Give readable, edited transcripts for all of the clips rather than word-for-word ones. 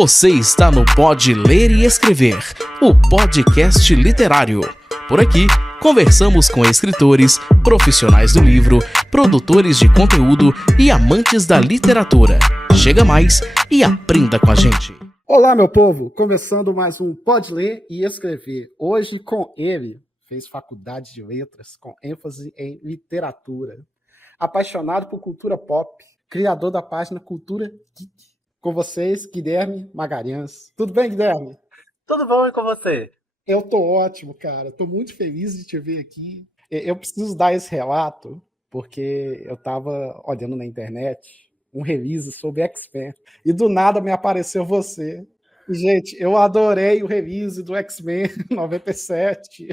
Você está no Pode Ler e Escrever, o podcast literário. Por aqui, conversamos com escritores, profissionais do livro, produtores de conteúdo e amantes da literatura. Chega mais e aprenda com a gente. Olá, meu povo! Começando mais um Pode Ler e Escrever. Hoje com ele, fez faculdade de letras com ênfase em literatura. Apaixonado por cultura pop, criador da página Cultura Geek. Com vocês, Guilherme Magalhães. Tudo bem, Guilherme? Tudo bom e com você? Eu tô ótimo, cara. Tô muito feliz de te ver aqui. Eu preciso dar esse relato, porque eu tava olhando na internet um release sobre X-Men, e do nada me apareceu você. E, gente, eu adorei o release do X-Men 97.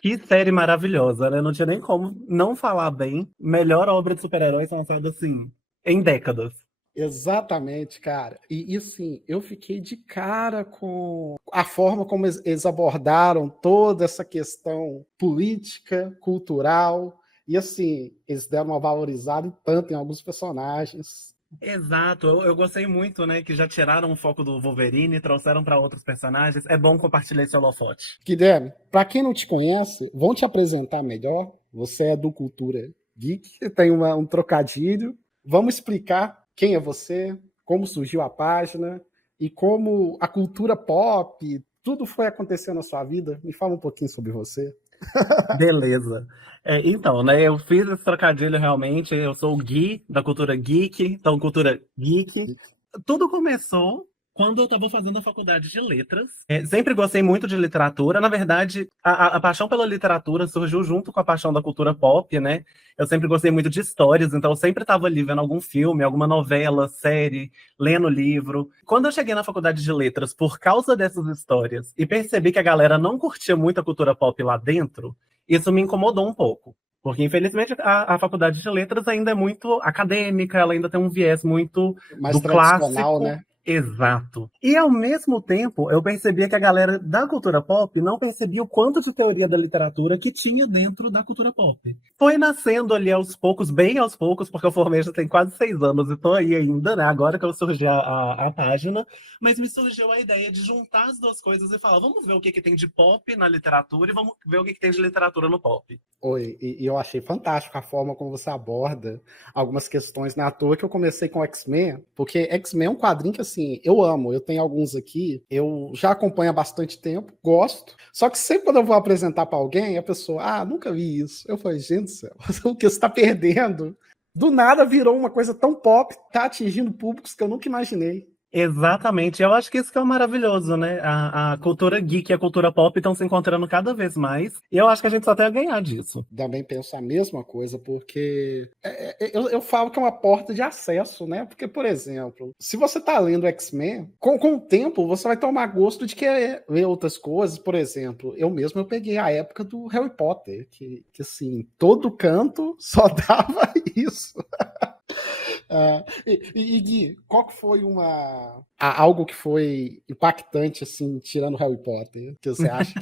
Que série maravilhosa, né? Não tinha nem como não falar bem. Melhor obra de super-heróis lançada, assim, em décadas. Exatamente, cara. E assim, eu fiquei de cara com a forma como eles abordaram toda essa questão política, cultural, e assim, eles deram uma valorizada tanto em alguns personagens. Exato, eu gostei muito, né? Que já tiraram o foco do Wolverine e trouxeram para outros personagens. É bom compartilhar esse holofote. Guilherme, para quem não te conhece, vão te apresentar melhor. Você é do Cultura Geek, tem um trocadilho. Vamos explicar quem é você, como surgiu a página e como a cultura pop, tudo foi acontecendo na sua vida. Me fala um pouquinho sobre você. Beleza. Então, né? Eu fiz esse trocadilho realmente. Eu sou o Gui, da Cultura Geek, então Cultura Geek. Tudo começou quando eu estava fazendo a faculdade de letras. Sempre gostei muito de literatura. Na verdade, a paixão pela literatura surgiu junto com a paixão da cultura pop, né? Eu sempre gostei muito de histórias, então eu sempre estava ali vendo algum filme, alguma novela, série, lendo livro. Quando eu cheguei na faculdade de letras, por causa dessas histórias, e percebi que a galera não curtia muito a cultura pop lá dentro, isso me incomodou um pouco. Porque, infelizmente, a faculdade de letras ainda é muito acadêmica, ela ainda tem um viés muito Mais do tradicional, clássico. né? Exato. E, ao mesmo tempo, eu percebia que a galera da cultura pop não percebia o quanto de teoria da literatura que tinha dentro da cultura pop. Foi nascendo ali aos poucos, bem aos poucos, porque eu formei já tem quase 6 anos e tô aí ainda, né? Agora que eu surgi a página, mas me surgiu a ideia de juntar as duas coisas e falar, vamos ver o que tem de pop na literatura e vamos ver o que tem de literatura no pop. Oi, e eu achei fantástico a forma como você aborda algumas questões. Não é à toa que eu comecei com X-Men, porque X-Men é um quadrinho que, assim, eu amo. Eu tenho alguns aqui, eu já acompanho há bastante tempo, gosto. Só que sempre quando eu vou apresentar para alguém, a pessoa, nunca vi isso. Eu falei, gente do céu, o que você está perdendo? Do nada virou uma coisa tão pop, tá atingindo públicos que eu nunca imaginei. Exatamente, eu acho que isso que é o maravilhoso, né? A cultura geek e a cultura pop estão se encontrando cada vez mais, e eu acho que a gente só tem a ganhar disso. Também penso a mesma coisa, porque eu falo que é uma porta de acesso, né? Porque, por exemplo, se você tá lendo X-Men, com o tempo você vai tomar gosto de querer ler outras coisas. Por exemplo, eu peguei a época do Harry Potter, que assim, todo canto só dava isso. Gui, qual que foi algo que foi impactante, assim, tirando Harry Potter, que você acha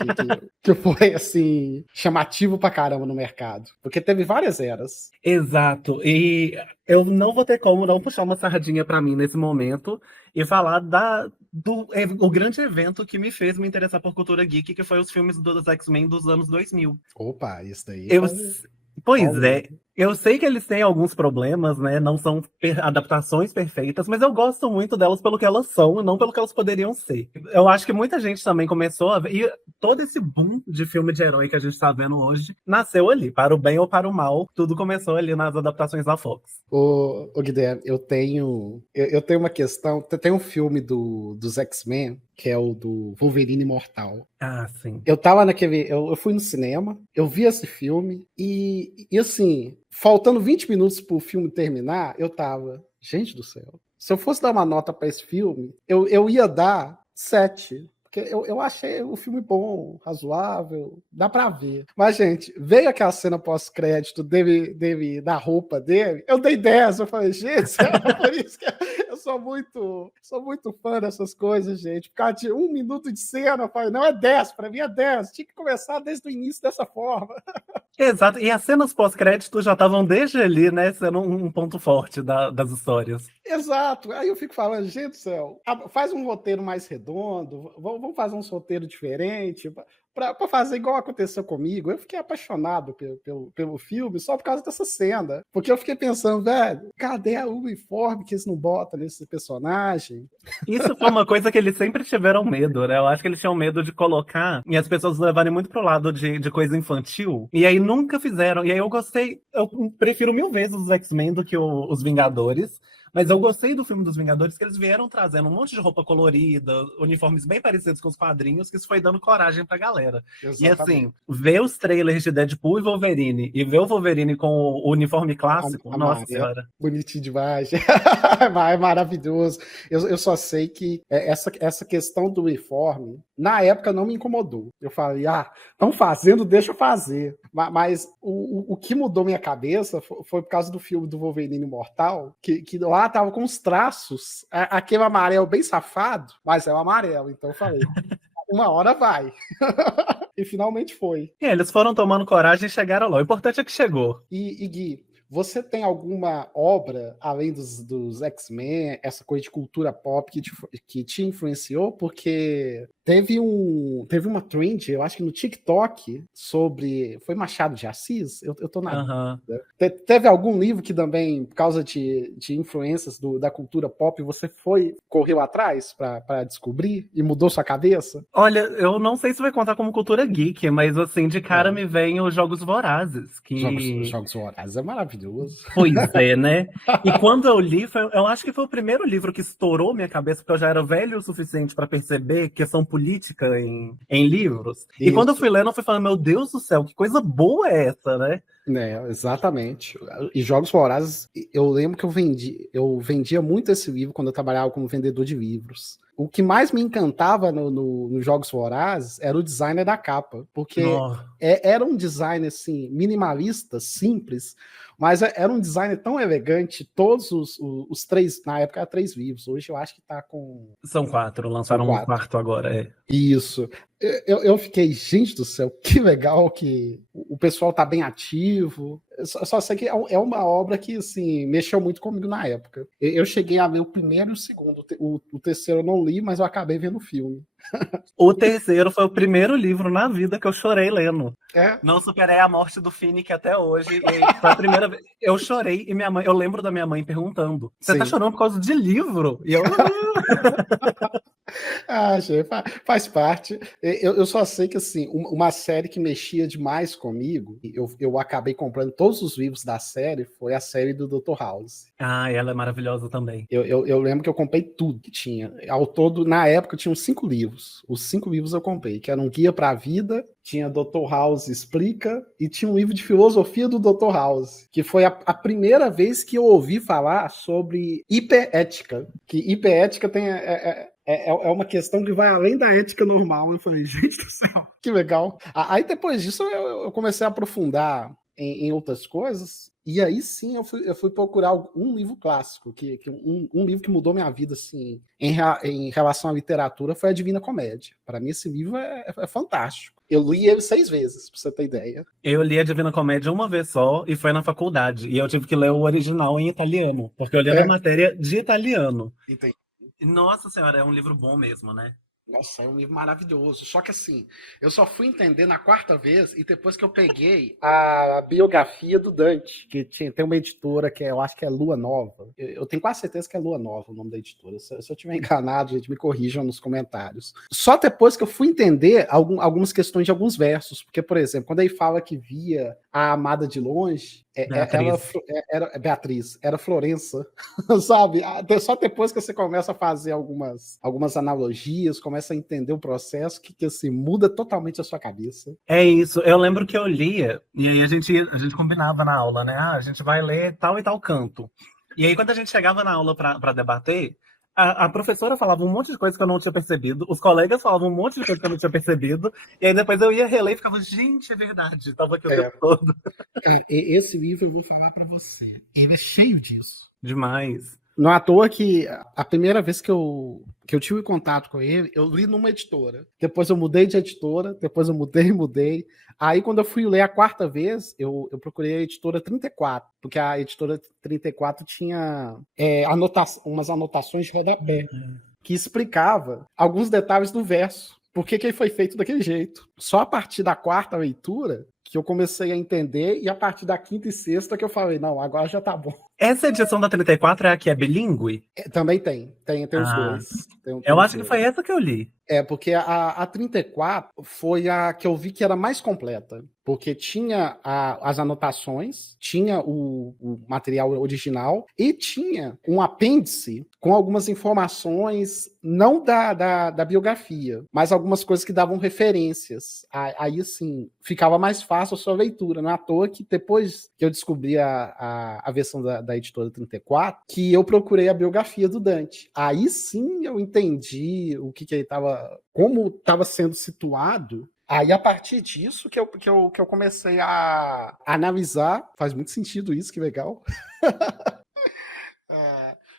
que foi, assim, chamativo pra caramba no mercado? Porque teve várias eras. Exato, e eu não vou ter como não puxar uma sardinha pra mim nesse momento e falar o grande evento que me fez me interessar por cultura geek, que foi os filmes dos X-Men dos anos 2000. Opa, isso daí Pois é, eu sei que eles têm alguns problemas, né? Não são adaptações perfeitas, mas eu gosto muito delas pelo que elas são e não pelo que elas poderiam ser. Eu acho que muita gente também começou a ver, e todo esse boom de filme de herói que a gente tá vendo hoje nasceu ali, para o bem ou para o mal, tudo começou ali nas adaptações da Fox. Ô Guilherme, eu tenho uma questão, tem um filme dos X-Men, que é o do Wolverine Imortal. Ah, sim. Eu fui no cinema, eu vi esse filme, e assim, faltando 20 minutos pro filme terminar, eu tava, gente do céu, se eu fosse dar uma nota pra esse filme, eu ia dar 7. Porque eu achei o filme bom, razoável, dá pra ver. Mas, gente, veio aquela cena pós-crédito dele da roupa dele, eu dei 10. Eu falei, gente, é por isso que eu sou muito fã dessas coisas, gente. Por causa de 1 minuto de cena, eu falei, não, é 10, pra mim é 10. Tinha que começar desde o início dessa forma. Exato, e as cenas pós-crédito já estavam desde ali, né, sendo um ponto forte das histórias. Exato. Aí eu fico falando, gente do céu, faz um roteiro mais redondo, vamos fazer um roteiro diferente, para fazer igual aconteceu comigo. Eu fiquei apaixonado pelo filme só por causa dessa cena. Porque eu fiquei pensando, velho, cadê o uniforme que eles não botam nesse personagem? Isso foi uma coisa que eles sempre tiveram medo, né? Eu acho que eles tinham medo de colocar e as pessoas levarem muito pro lado de coisa infantil. E aí nunca fizeram. E aí eu gostei, eu prefiro 1000 vezes os X-Men do que os Vingadores. Mas eu gostei do filme dos Vingadores, que eles vieram trazendo um monte de roupa colorida, uniformes bem parecidos com os quadrinhos, que isso foi dando coragem pra galera. Exatamente. E assim, ver os trailers de Deadpool e Wolverine, e ver o Wolverine com o uniforme clássico, nossa senhora. Bonitinho demais. É maravilhoso. Eu só sei que essa questão do uniforme, na época, não me incomodou. Eu falei, estão fazendo, deixa eu fazer. Mas o que mudou minha cabeça foi por causa do filme do Wolverine Imortal, que lá tava com os traços, aquele amarelo bem safado, mas é o amarelo. Então eu falei, uma hora vai. E finalmente foi. E eles foram tomando coragem e chegaram lá. O importante é que chegou. E Gui, você tem alguma obra, além dos X-Men, essa coisa de cultura pop que te influenciou? Porque teve uma trend, eu acho que no TikTok, sobre... Foi Machado de Assis? Eu tô na... Teve algum livro que também, por causa de influências da cultura pop, você correu atrás para descobrir e mudou sua cabeça? Olha, eu não sei se vai contar como cultura geek, mas assim, de cara me vem os Jogos Vorazes. Jogos Vorazes é maravilhoso. Pois é, né? E quando eu li, eu acho que foi o primeiro livro que estourou minha cabeça, porque eu já era velho o suficiente para perceber questão política em livros. Isso. E quando eu fui lendo, eu fui falando, meu Deus do céu, que coisa boa é essa, né? Exatamente. E Jogos Vorazes, eu lembro que eu vendia muito esse livro quando eu trabalhava como vendedor de livros. O que mais me encantava no Jogos Vorazes era o design da capa, porque era um design assim, minimalista, simples, mas era um design tão elegante, todos os 3, na época era 3 livros, hoje eu acho que tá com... São 4, lançaram um quarto agora, Isso. Eu fiquei, gente do céu, que legal que o pessoal tá bem ativo. Só sei que é uma obra que, assim, mexeu muito comigo na época. Eu cheguei a ler o primeiro e o segundo. O terceiro eu não li, mas eu acabei vendo o filme. O terceiro foi o primeiro livro na vida que eu chorei lendo. Não superei a morte do Finnick até hoje. E foi a primeira vez. Eu chorei e eu lembro da minha mãe perguntando: você tá chorando por causa de livro? E eu... gente, faz parte. Eu só sei que, assim, uma série que mexia demais comigo, eu acabei comprando todos os livros da série, foi a série do Dr. House. Ela é maravilhosa também. Eu lembro que eu comprei tudo que tinha. Ao todo, na época, tinham 5 livros. Os 5 livros eu comprei, que era um guia para a vida, tinha Dr. House Explica, e tinha um livro de filosofia do Dr. House, que foi a primeira vez que eu ouvi falar sobre hiperética. Que hiperética é uma questão que vai além da ética normal. Eu falei, gente do céu, que legal. Aí depois disso eu comecei a aprofundar em outras coisas, e aí sim eu fui procurar um livro clássico, um livro que mudou minha vida assim, em relação à literatura, foi a Divina Comédia. Para mim esse livro é fantástico. Eu li ele 6 vezes, pra você ter ideia. Eu li a Divina Comédia uma vez só, e foi na faculdade, e eu tive que ler o original em italiano, porque eu li a matéria de italiano. Entendi. Nossa senhora, é um livro bom mesmo, né? Nossa, é um livro maravilhoso. Só que assim, eu só fui entender na 4ª vez e depois que eu peguei a biografia do Dante, que tem uma editora que eu acho que é Lua Nova. Eu tenho quase certeza que é Lua Nova o nome da editora. Se eu estiver enganado, gente, me corrijam nos comentários. Só depois que eu fui entender algumas questões de alguns versos. Porque, por exemplo, quando ele fala que via a amada de longe, Beatriz, era Florença, sabe? Só depois que você começa a fazer algumas analogias, começa a entender o processo, que assim, muda totalmente a sua cabeça. É isso, eu lembro que eu lia, e aí a gente combinava na aula, né? A gente vai ler tal e tal canto. E aí quando a gente chegava na aula pra debater, a professora falava um monte de coisa que eu não tinha percebido, os colegas falavam um monte de coisa que eu não tinha percebido, e aí depois eu ia reler e ficava, gente, é verdade, tava aqui o tempo todo. Esse livro eu vou falar pra você, ele é cheio disso. Demais. Não é à toa que a primeira vez que eu tive contato com ele, eu li numa editora. Depois eu mudei de editora, depois eu mudei. Aí, quando eu fui ler a quarta vez, eu procurei a editora 34, porque a editora 34 tinha umas anotações de rodapé que explicava alguns detalhes do verso. Por que ele foi feito daquele jeito? Só a partir da quarta leitura que eu comecei a entender, e a partir da quinta e sexta que eu falei, não, agora já tá bom. Essa edição da 34 é a que é bilíngue? Também tem os dois. Tem eu os acho que dois. foi essa que eu li. Porque a 34 foi a que eu vi que era mais completa, porque tinha as anotações, tinha o material original e tinha um apêndice com algumas informações, não da biografia, mas algumas coisas que davam referências. Aí, assim, ficava mais fácil a sua leitura. Não é à toa que depois que eu descobri a versão da editora 34, que eu procurei a biografia do Dante. Aí sim eu entendi o que ele estava, como estava sendo situado. Aí, a partir disso, que eu comecei a analisar. Faz muito sentido isso, que legal.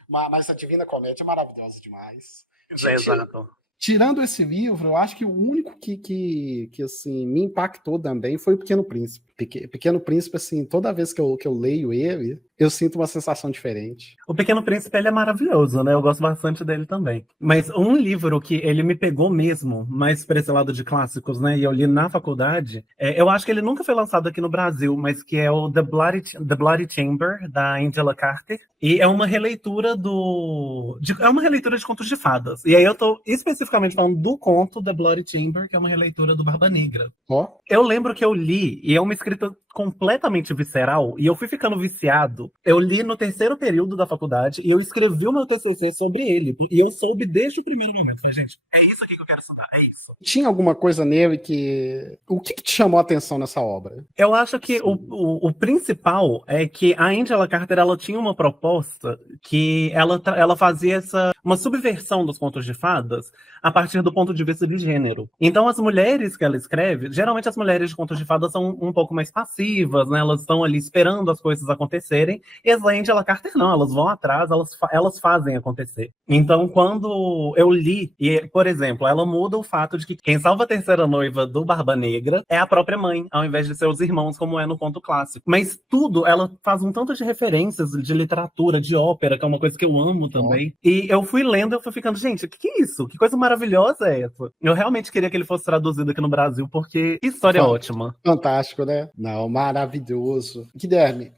Mas a Divina Comédia é maravilhosa demais. Exato. Tirando esse livro, eu acho que o único que assim, me impactou também foi o Pequeno Príncipe. Pequeno Príncipe, assim, toda vez que eu leio ele, eu sinto uma sensação diferente. O Pequeno Príncipe, ele é maravilhoso, né? Eu gosto bastante dele também. Mas um livro que ele me pegou mesmo, mais para esse lado de clássicos, né? E eu li na faculdade, eu acho que ele nunca foi lançado aqui no Brasil, mas que é o The Bloody Chamber, da Angela Carter. E é uma releitura de contos de fadas. E aí eu tô especificamente falando do conto The Bloody Chamber, que é uma releitura do Barba Negra. Eu lembro que eu li, e é uma escrita completamente visceral, e eu fui ficando viciado. Eu li no terceiro período da faculdade, e eu escrevi o meu TCC sobre ele. E eu soube desde o primeiro momento. Falei, gente, é isso aqui que eu quero estudar, é isso. Tinha alguma coisa nele que... O que te chamou a atenção nessa obra? Eu acho que o principal é que a Angela Carter, ela tinha uma proposta que ela fazia uma subversão dos contos de fadas a partir do ponto de vista de gênero. Então, as mulheres que ela escreve, geralmente as mulheres de contos de fadas são um pouco mais passivas, né? Elas estão ali esperando as coisas acontecerem. E as Angela Carter não, elas vão atrás, elas fazem acontecer. Então, quando eu li, e, por exemplo, ela muda o fato de que quem salva a terceira noiva do Barba Negra é a própria mãe, ao invés de ser os irmãos, como é no conto clássico. Mas tudo, ela faz um tanto de referências de literatura, de ópera, que é uma coisa que eu amo também. E eu fui lendo, eu fui ficando, gente, o que é isso? Que coisa maravilhosa é essa? Eu realmente queria que ele fosse traduzido aqui no Brasil, porque que história ótima. Fantástico, né? Não, maravilhoso. Guilherme,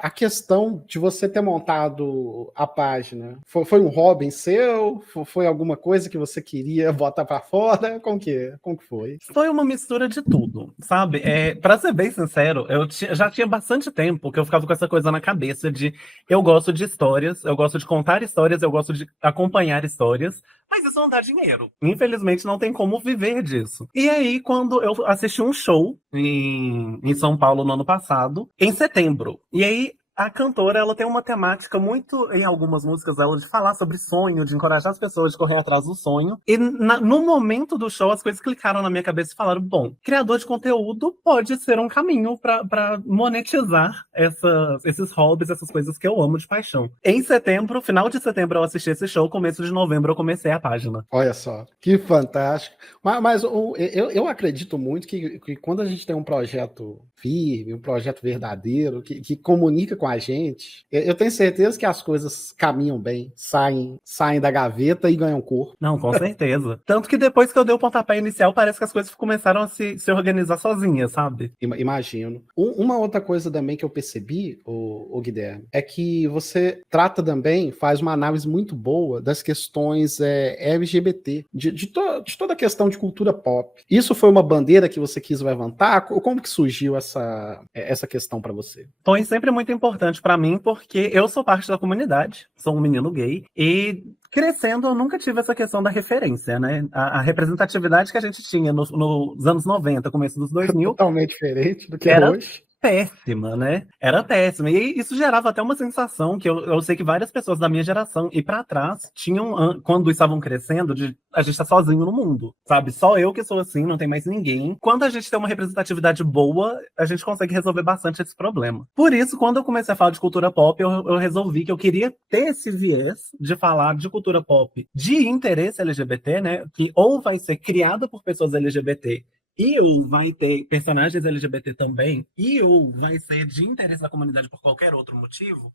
a questão de você ter montado a página, foi um hobby seu? Foi alguma coisa que você queria botar pra fora? Como que foi? Foi uma mistura de tudo, sabe? Pra ser bem sincero, eu já tinha bastante tempo que eu ficava com essa coisa na cabeça de eu gosto de histórias, eu gosto de contar histórias, eu gosto de acompanhar histórias, mas isso não dá dinheiro. Infelizmente, não tem como viver disso. E aí, quando eu assisti um show em São Paulo no ano passado, em setembro, e aí a cantora, ela tem uma temática muito, em algumas músicas dela, de falar sobre sonho, de encorajar as pessoas de correr atrás do sonho. E no momento do show, as coisas clicaram na minha cabeça e falaram, bom, criador de conteúdo pode ser um caminho para monetizar esses hobbies, essas coisas que eu amo de paixão. Em setembro, final de setembro, eu assisti esse show, começo de novembro eu comecei a página. Olha só, que fantástico. Mas eu acredito muito que quando a gente tem um projeto firme, um projeto verdadeiro, que comunica com a gente, eu tenho certeza que as coisas caminham bem, saem da gaveta e ganham corpo. Não, com certeza. Tanto que depois que eu dei o pontapé inicial, parece que as coisas começaram a se organizar sozinhas, sabe? Imagino. Uma outra coisa também que eu percebi, o Guilherme, é que você trata também, faz uma análise muito boa das questões LGBT, de toda a questão de cultura pop. Isso foi uma bandeira que você quis levantar? Como que surgiu essa questão para você? Foi sempre muito importante para mim, porque eu sou parte da comunidade, sou um menino gay, e crescendo eu nunca tive essa questão da referência, né? A representatividade que a gente tinha nos anos 90, começo dos 2000... Totalmente diferente do que é hoje. péssima, né? Era péssima. E isso gerava até uma sensação que eu sei que várias pessoas da minha geração e pra trás tinham, quando estavam crescendo, de a gente tá sozinho no mundo, sabe? Só eu que sou assim, não tem mais ninguém. Quando a gente tem uma representatividade boa, a gente consegue resolver bastante esse problema. Por isso, quando eu comecei a falar de cultura pop, eu resolvi que eu queria ter esse viés de falar de cultura pop de interesse LGBT, né? Que ou vai ser criada por pessoas LGBT e ou vai ter personagens LGBT também, e ou vai ser de interesse da comunidade por qualquer outro motivo,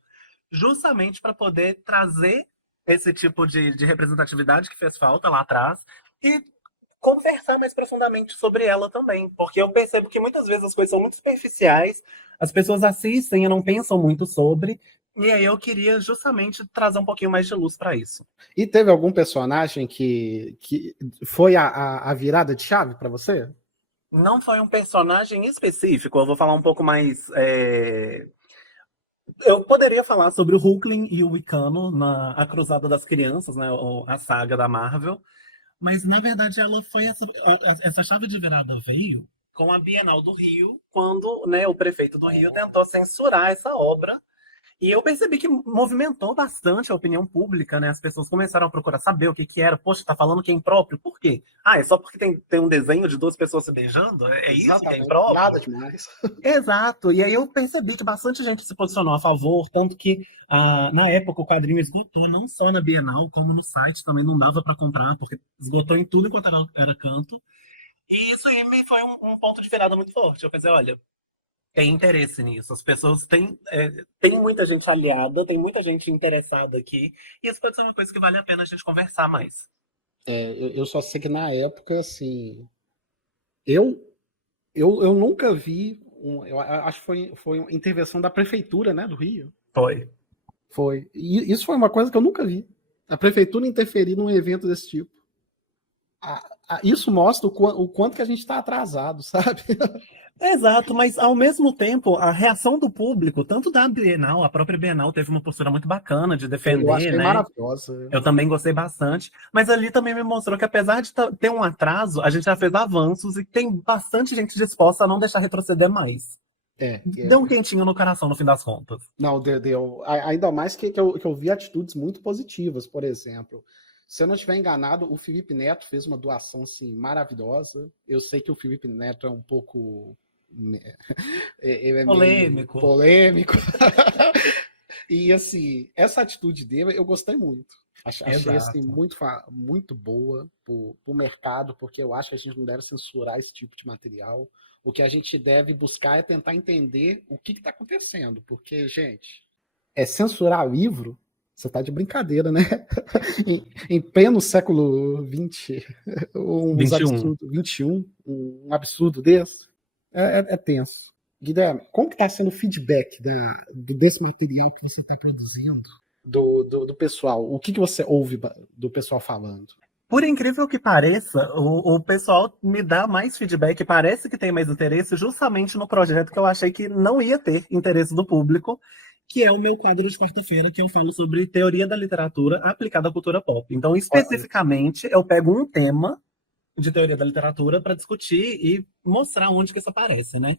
justamente para poder trazer esse tipo de representatividade que fez falta lá atrás e conversar mais profundamente sobre ela também. Porque eu percebo que muitas vezes as coisas são muito superficiais, as pessoas assistem e não pensam muito sobre, e aí eu queria justamente trazer um pouquinho mais de luz para isso. E teve algum personagem que foi a virada de chave para você? Não foi um personagem específico, eu vou falar um pouco mais. Eu poderia falar sobre o Hulkling e o Wicano na A Cruzada das Crianças, né? A saga da Marvel. Mas, na verdade, ela foi essa chave de virada veio com a Bienal do Rio, quando, né, o prefeito do Rio tentou censurar essa obra. E eu percebi que movimentou bastante a opinião pública, né? As pessoas começaram a procurar saber o que que era. Poxa, tá falando que é impróprio? Por quê? Ah, é só porque tem um desenho de duas pessoas se beijando? É isso que é Exatamente, impróprio? nada demais. Exato. E aí eu percebi que bastante gente se posicionou a favor, tanto que na época o quadrinho esgotou não só na Bienal, como no site também não dava para comprar, porque esgotou em tudo enquanto era canto. E isso aí me foi um ponto de virada muito forte. Eu pensei, olha, tem interesse nisso. As pessoas tem muita gente aliada, tem muita gente interessada aqui. E isso pode ser uma coisa que vale a pena a gente conversar mais. Eu só sei que na época, assim, eu nunca vi, eu acho que foi uma intervenção da prefeitura, né, do Rio. Foi. Foi. E isso foi uma coisa que eu nunca vi. A prefeitura interferir num evento desse tipo. Isso mostra o quanto que a gente está atrasado, sabe? Exato, mas ao mesmo tempo, a reação do público, tanto da Bienal, a própria Bienal teve uma postura muito bacana de defender, Eu achei né? maravilhosa. Eu também gostei bastante, mas ali também me mostrou que apesar de ter um atraso, a gente já fez avanços e tem bastante gente disposta a não deixar retroceder mais. Deu um quentinho no coração no fim das contas. Não, deu. Ainda mais que eu vi atitudes muito positivas, por exemplo. Se eu não estiver enganado, o Felipe Neto fez uma doação assim, maravilhosa. Eu sei que o Felipe Neto é um pouco ele é Polêmico. Polêmico. E assim, essa atitude dele eu gostei muito. Achei assim, muito boa pro mercado, porque eu acho que a gente não deve censurar esse tipo de material. O que a gente deve buscar é tentar entender o que está acontecendo. Porque, gente, censurar livro, você tá de brincadeira, né? em pleno século XX, um absurdo desse, é tenso. Guilherme, como que está sendo o feedback desse material que você está produzindo do pessoal? O que você ouve do pessoal falando? Por incrível que pareça, o pessoal me dá mais feedback, parece que tem mais interesse justamente no projeto que eu achei que não ia ter interesse do público, que é o meu quadro de quarta-feira, que eu falo sobre teoria da literatura aplicada à cultura pop. Então, especificamente, eu pego um tema de teoria da literatura para discutir e mostrar onde que isso aparece, né?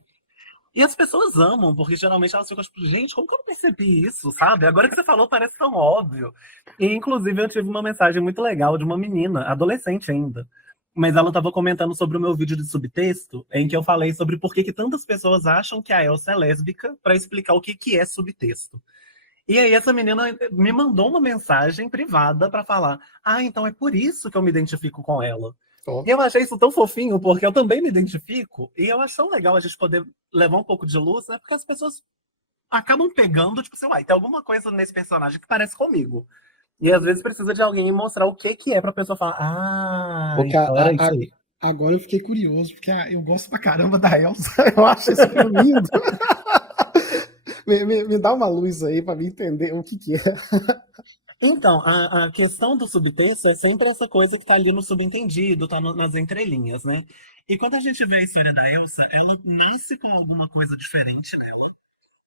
E as pessoas amam, porque geralmente elas ficam tipo, gente, como que eu não percebi isso, sabe? Agora que você falou, parece tão óbvio. E, inclusive, eu tive uma mensagem muito legal de uma menina, adolescente ainda. Mas ela estava comentando sobre o meu vídeo de subtexto, em que eu falei sobre por que tantas pessoas acham que a Elsa é lésbica, para explicar o que é subtexto. E aí essa menina me mandou uma mensagem privada para falar, então é por isso que eu me identifico com ela. E eu achei isso tão fofinho, porque eu também me identifico, e eu acho tão legal a gente poder levar um pouco de luz, né? Porque as pessoas acabam pegando, tipo assim, tem alguma coisa nesse personagem que parece comigo. E às vezes precisa de alguém mostrar o que é pra pessoa falar, então era isso aí. Agora eu fiquei curioso, porque eu gosto pra caramba da Elsa, eu acho esse filme lindo. me dá uma luz aí pra me entender o que é. Então, a questão do subtexto é sempre essa coisa que tá ali no subentendido, tá nas entrelinhas, né? E quando a gente vê a história da Elsa, ela nasce com alguma coisa diferente nela.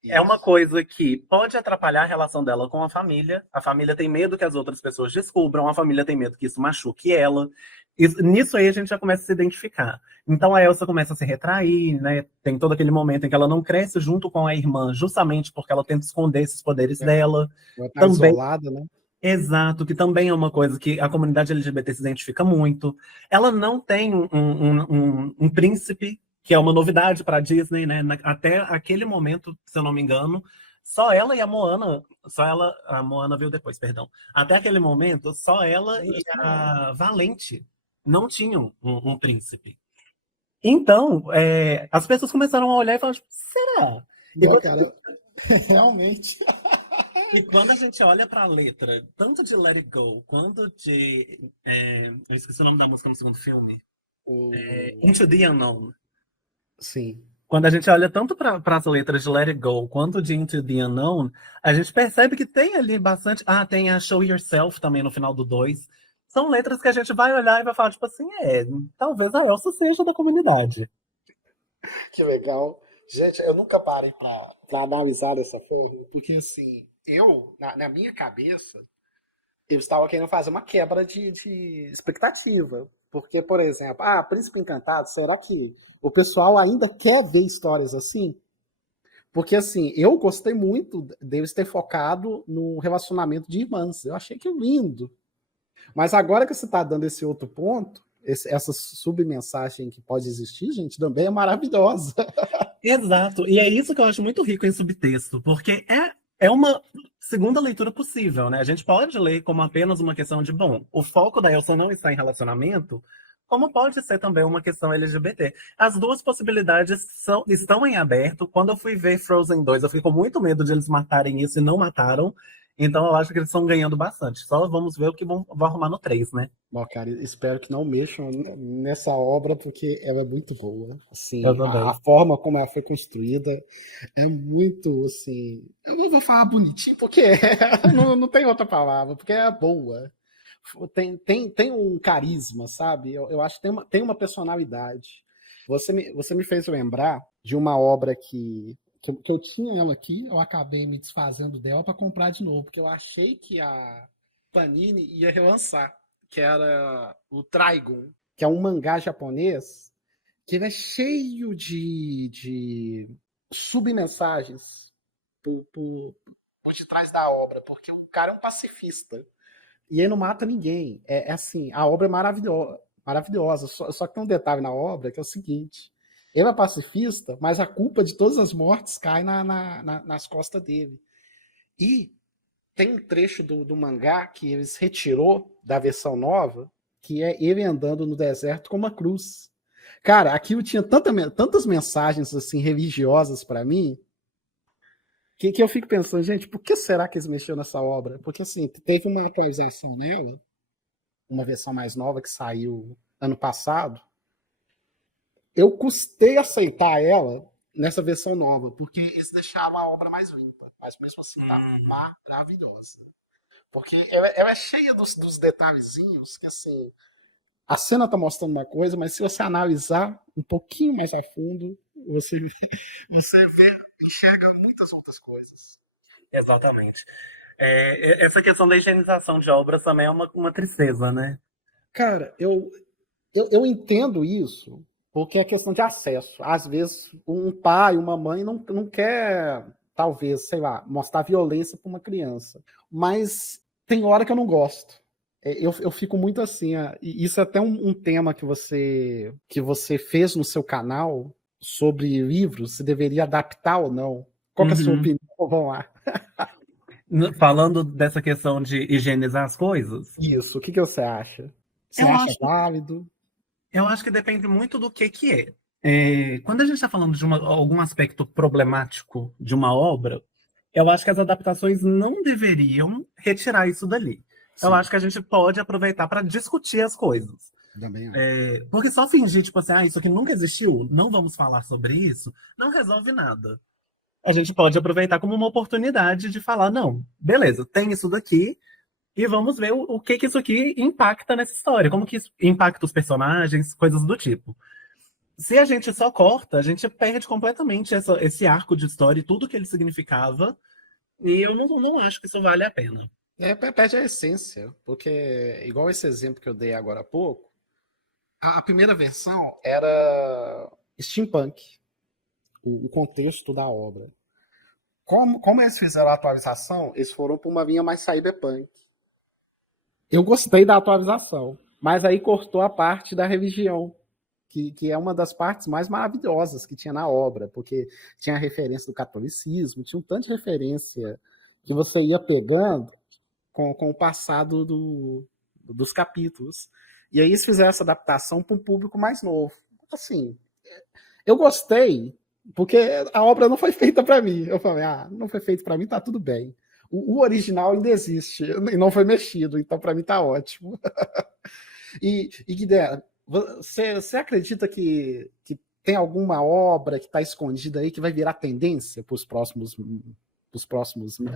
É uma coisa que pode atrapalhar a relação dela com a família tem medo que as outras pessoas descubram, a família tem medo que isso machuque ela. Nisso aí a gente já começa a se identificar. Então a Elsa começa a se retrair, né? Tem todo aquele momento em que ela não cresce junto com a irmã, justamente porque ela tenta esconder esses poderes dela. Ela tá Também, isolada, né? exato, que também é uma coisa que a comunidade LGBT se identifica muito. Ela não tem um príncipe, que é uma novidade para a Disney, né? Até aquele momento, se eu não me engano, só ela e a Moana, a Moana veio depois, perdão. Até aquele momento, só ela e a Valente não tinham um príncipe. Então, as pessoas começaram a olhar e falar, tipo, será? Não, cara, realmente. E quando a gente olha para a letra, tanto de Let It Go, quanto de. Eu esqueci o nome da música no segundo filme. Into the Unknown. Sim. Quando a gente olha tanto para as letras de Let It Go quanto de Into the Unknown, a gente percebe que tem ali bastante. Ah, tem a Show Yourself também no final do 2. São letras que a gente vai olhar e vai falar, tipo assim, talvez a Elsa seja da comunidade. Que legal. Gente, eu nunca parei pra analisar dessa forma, porque assim, na minha cabeça, eu estava querendo fazer uma quebra de expectativa. Porque, por exemplo, Príncipe Encantado, será que o pessoal ainda quer ver histórias assim? Porque, assim, eu gostei muito deles ter focado no relacionamento de irmãs. Eu achei que é lindo. Mas agora que você está dando esse outro ponto, essa submensagem que pode existir, gente, também é maravilhosa. Exato. E é isso que eu acho muito rico em subtexto, porque é uma segunda leitura possível, né? A gente pode ler como apenas uma questão de, bom, o foco da Elsa não está em relacionamento, como pode ser também uma questão LGBT. As duas possibilidades estão em aberto. Quando eu fui ver Frozen 2, eu fiquei com muito medo de eles matarem isso e não mataram. Então eu acho que eles estão ganhando bastante. Só vamos ver o que vão arrumar no 3, né? Bom, cara, espero que não mexam nessa obra, porque ela é muito boa. Assim, Eu também. a forma como ela foi construída é muito, assim... Eu não vou falar bonitinho, porque não tem outra palavra, porque é boa. Tem um carisma, sabe? Eu acho que tem uma personalidade. Você me fez lembrar de uma obra que eu tinha ela aqui, eu acabei me desfazendo dela para comprar de novo, porque eu achei que a Panini ia relançar, que era o Trigun, que é um mangá japonês, que ele é cheio de submensagens por detrás da obra, porque o cara é um pacifista. E ele não mata ninguém. É assim, a obra é maravilhosa. Só que tem um detalhe na obra que é o seguinte: ele é pacifista, mas a culpa de todas as mortes cai nas costas dele. E tem um trecho do mangá que eles retirou da versão nova, que é ele andando no deserto com uma cruz. Cara, aquilo tinha tantas mensagens assim religiosas para mim, que eu fico pensando, gente, por que será que eles mexeram nessa obra? Porque assim, teve uma atualização nela, uma versão mais nova que saiu ano passado. Eu custei aceitar ela nessa versão nova, porque eles deixaram a obra mais limpa. Mas mesmo assim tá maravilhosa. Porque ela é cheia dos detalhezinhos que, assim, a cena tá mostrando uma coisa, mas se você analisar um pouquinho mais a fundo, você enxerga muitas outras coisas. Exatamente. Essa questão da higienização de obras também é uma tristeza, né? Cara, eu entendo isso porque é questão de acesso. Às vezes, um pai, uma mãe não quer, talvez, sei lá, mostrar violência para uma criança. Mas tem hora que eu não gosto. Eu fico muito assim. E isso é até um tema que você fez no seu canal sobre livros, se deveria adaptar ou não. Qual que é a sua opinião? Vamos lá. Falando dessa questão de higienizar as coisas. Isso, o que você acha? Você Eu acha acho, válido? eu acho que depende muito do que é. Quando a gente está falando de algum aspecto problemático de uma obra, eu acho que as adaptações não deveriam retirar isso dali. Sim. Eu acho que a gente pode aproveitar para discutir as coisas. Também acho. Porque só fingir, tipo assim, isso aqui nunca existiu, não vamos falar sobre isso, não resolve nada. A gente pode aproveitar como uma oportunidade de falar, não, beleza, tem isso daqui, e vamos ver o que isso aqui impacta nessa história, como que isso impacta os personagens, coisas do tipo. Se a gente só corta, a gente perde completamente esse arco de história e tudo que ele significava. E eu não acho que isso vale a pena. Perde a essência, porque, igual esse exemplo que eu dei agora há pouco, a primeira versão era steampunk, o contexto da obra. Como eles fizeram a atualização, eles foram para uma linha mais cyberpunk. Eu gostei da atualização, mas aí cortou a parte da religião, que é uma das partes mais maravilhosas que tinha na obra, porque tinha a referência do catolicismo, tinha um tanto de referência que você ia pegando com o passado dos capítulos. E aí eles fizeram essa adaptação para um público mais novo. Assim, eu gostei, porque a obra não foi feita para mim. Eu falei, não foi feito para mim, tá tudo bem. O original ainda existe e não foi mexido, então para mim tá ótimo. E Guilherme, você acredita que tem alguma obra que está escondida aí que vai virar tendência para os próximos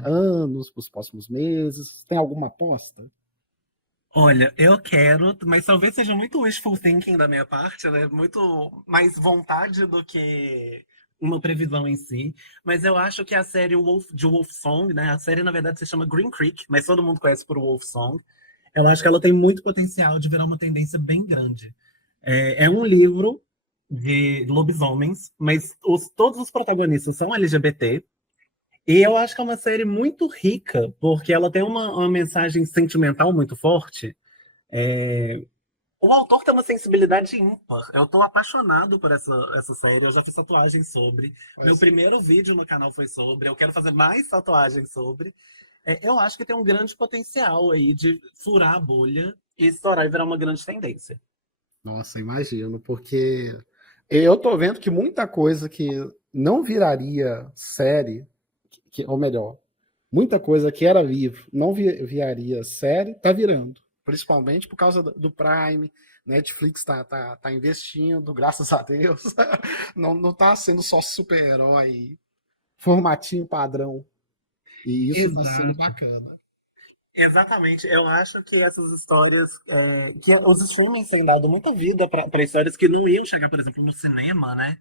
anos, para os próximos meses? Tem alguma aposta? Olha, eu quero, mas talvez seja muito wishful thinking da minha parte, né? Muito mais vontade do que uma previsão em si. Mas eu acho que a série de Wolf Song, né? A série, na verdade, se chama Green Creek, mas todo mundo conhece por Wolf Song. Eu acho que ela tem muito potencial de virar uma tendência bem grande. É um livro de lobisomens, mas todos os protagonistas são LGBT. E eu acho que é uma série muito rica, porque ela tem uma mensagem sentimental muito forte. O autor tem uma sensibilidade ímpar. Eu tô apaixonado por essa série. Eu já fiz tatuagem sobre. Meu primeiro vídeo no canal foi sobre. Eu quero fazer mais tatuagens sobre. Eu acho que tem um grande potencial aí de furar a bolha e estourar e virar uma grande tendência. Nossa, imagino, porque eu tô vendo que muita coisa que não viraria série, ou melhor, muita coisa que era livro não viraria série, tá virando. Principalmente por causa do Prime, Netflix tá investindo, graças a Deus. Não tá sendo só super-herói, formatinho padrão. E isso tá sendo bacana. Exatamente. Eu acho que essas histórias, que os streamings têm dado muita vida para histórias que não iam chegar, por exemplo, no cinema, né?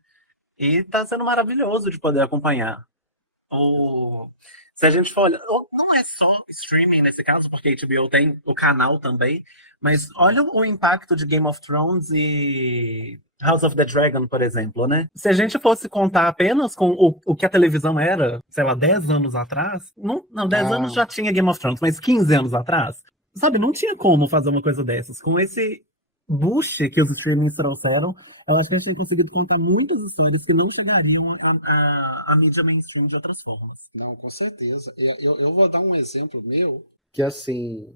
E tá sendo maravilhoso de poder acompanhar. Se a gente for olhar, não é só streaming nesse caso, porque a HBO tem o canal também, mas olha o impacto de Game of Thrones e House of the Dragon, por exemplo, né? Se a gente fosse contar apenas com o que a televisão era, sei lá, 10 anos atrás, não 10 anos já tinha Game of Thrones, mas 15 anos atrás, sabe, não tinha como fazer uma coisa dessas. Com esse boost que os streamings trouxeram, eu acho que a gente tem conseguido contar muitas histórias que não chegariam à mídia mainstream de outras formas. Não, com certeza. Eu vou dar um exemplo meu, que assim,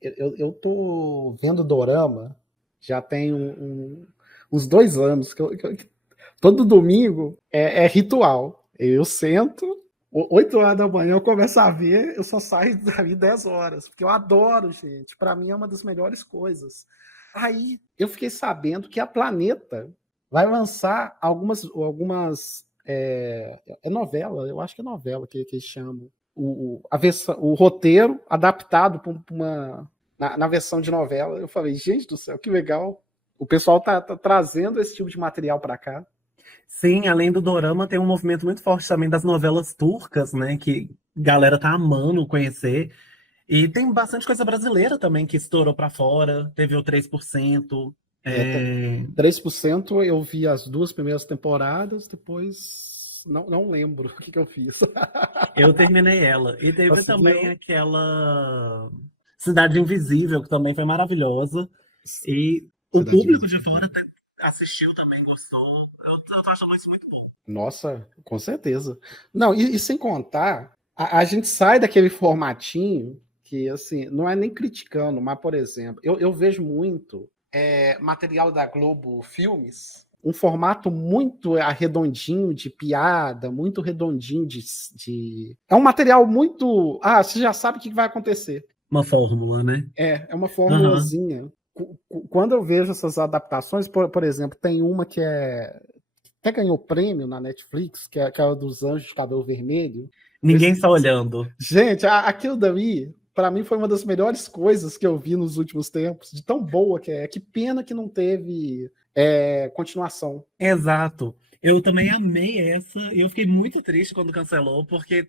eu tô vendo Dorama já tem uns 2 anos, todo domingo é ritual. Eu sento, 8 horas da manhã eu começo a ver, eu só saio dali 10 horas, porque eu adoro, gente. Pra mim é uma das melhores coisas. Aí eu fiquei sabendo que a Planeta vai lançar algumas novela, eu acho que é novela que eles chamam. O roteiro adaptado na versão de novela. Eu falei, gente do céu, que legal. O pessoal tá trazendo esse tipo de material para cá. Sim, além do dorama, tem um movimento muito forte também das novelas turcas, né? Que a galera tá amando conhecer. E tem bastante coisa brasileira também que estourou para fora. Teve o 3%. 3% eu vi as 2 primeiras temporadas, depois não lembro o que eu fiz. Eu terminei ela. E teve também aquela Cidade Invisível, que também foi maravilhosa. E o público de fora assistiu também, gostou. Eu tô achando isso muito bom. Nossa, com certeza. Não, e sem contar, a gente sai daquele formatinho que, assim, não é nem criticando, mas, por exemplo, eu vejo muito material da Globo Filmes, um formato muito arredondinho de piada, muito redondinho de... É um material muito... você já sabe o que vai acontecer. Uma fórmula, né? É uma formulazinha. Quando eu vejo essas adaptações, por exemplo, tem uma que até ganhou prêmio na Netflix, que é a dos Anjos de Cabelo Vermelho. Ninguém está olhando. Gente, aquilo dali, para mim, foi uma das melhores coisas que eu vi nos últimos tempos, de tão boa que é. Que pena que não teve continuação. Exato. Eu também amei essa. Eu fiquei muito triste quando cancelou, porque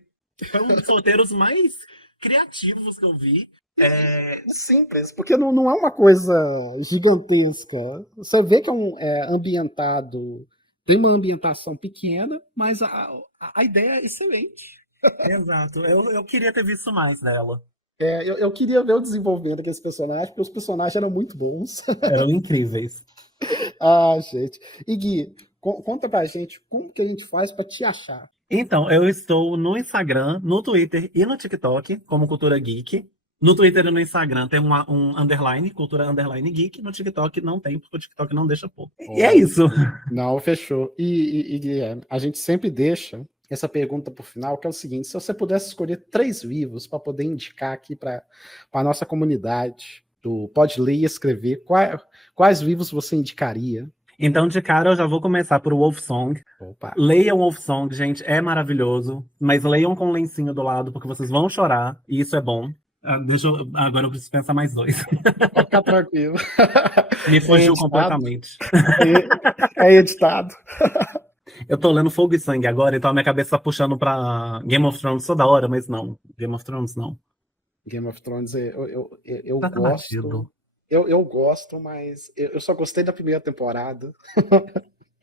foi um dos roteiros mais criativos que eu vi. Simples, porque não é uma coisa gigantesca. Você vê que ambientado, tem uma ambientação pequena, mas a ideia é excelente. Exato. Eu queria ter visto mais dela. Eu queria ver o desenvolvimento desse personagem, porque os personagens eram muito bons. Eram incríveis. Gente. E Gui, conta pra gente como que a gente faz pra te achar. Então, eu estou no Instagram, no Twitter e no TikTok, como Cultura Geek. No Twitter e no Instagram tem um underline, Cultura Underline Geek. No TikTok não tem, porque o TikTok não deixa pôr. E é isso. Não, fechou. E Guilherme, a gente sempre deixa essa pergunta por final, que é o seguinte: se você pudesse escolher 3 livros para poder indicar aqui para a nossa comunidade do Pode Ler e Escrever, quais livros você indicaria? Então, de cara, eu já vou começar por Wolfsong. Opa. Leiam Wolfsong, gente, é maravilhoso. Mas leiam com um lencinho do lado, porque vocês vão chorar, e isso é bom. Agora eu preciso pensar mais 2. Pode ficar tranquilo. Me fugiu completamente. É editado. Eu tô lendo Fogo e Sangue agora, então a minha cabeça tá puxando pra Game of Thrones toda hora, mas não. Game of Thrones não. Game of Thrones, eu Tá gosto. batido. Eu gosto, mas eu só gostei da primeira temporada.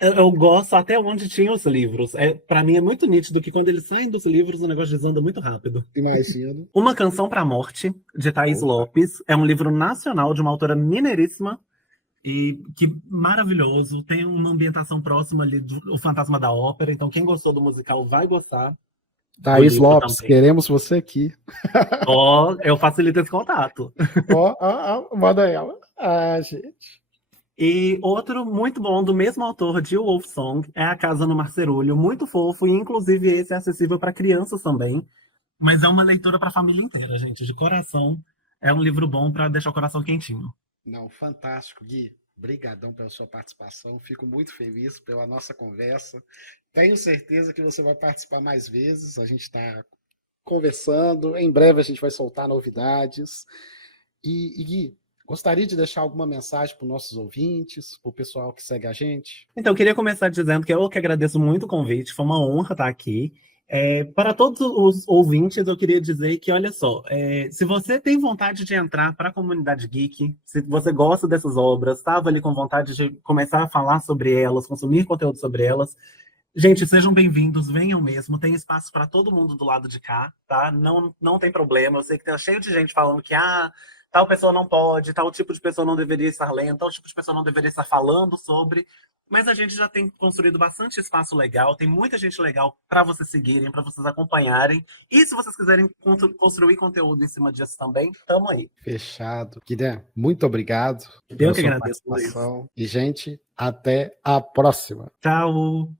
Eu gosto até onde tinha os livros. Pra mim é muito nítido que quando eles saem dos livros o negócio desanda muito rápido. Imagino. Uma Canção pra Morte, de Thaís Lopes. É um livro nacional de uma autora mineiríssima. E que maravilhoso. Tem uma ambientação próxima ali do O Fantasma da Ópera. Então quem gostou do musical vai gostar. Thaís Lopes, também. Queremos você aqui. Eu facilito esse contato. Manda ela. Gente. E outro muito bom, do mesmo autor de Wolfsong, é A Casa no Marcerulho. Muito fofo, e inclusive esse é acessível para crianças também. Mas é uma leitura para a família inteira, gente. De coração, é um livro bom para deixar o coração quentinho. Não, fantástico, Gui. Obrigadão pela sua participação. Fico muito feliz pela nossa conversa. Tenho certeza que você vai participar mais vezes. A gente está conversando. Em breve a gente vai soltar novidades. E Gui, gostaria de deixar alguma mensagem para os nossos ouvintes, para o pessoal que segue a gente? Então, eu queria começar dizendo que eu que agradeço muito o convite. Foi uma honra estar aqui. Para todos os ouvintes, eu queria dizer que, olha só, se você tem vontade de entrar para a comunidade geek, se você gosta dessas obras, estava ali com vontade de começar a falar sobre elas, consumir conteúdo sobre elas, gente, sejam bem-vindos, venham mesmo, tem espaço para todo mundo do lado de cá, tá? Não tem problema, eu sei que tá cheio de gente falando que, tal pessoa não pode, tal tipo de pessoa não deveria estar lendo, tal tipo de pessoa não deveria estar falando sobre, mas a gente já tem construído bastante espaço legal, tem muita gente legal para vocês seguirem, para vocês acompanharem, e se vocês quiserem construir conteúdo em cima disso também, tamo aí. Fechado. Guilherme, muito obrigado. Eu que agradeço por isso. E, gente, até a próxima. Tchau!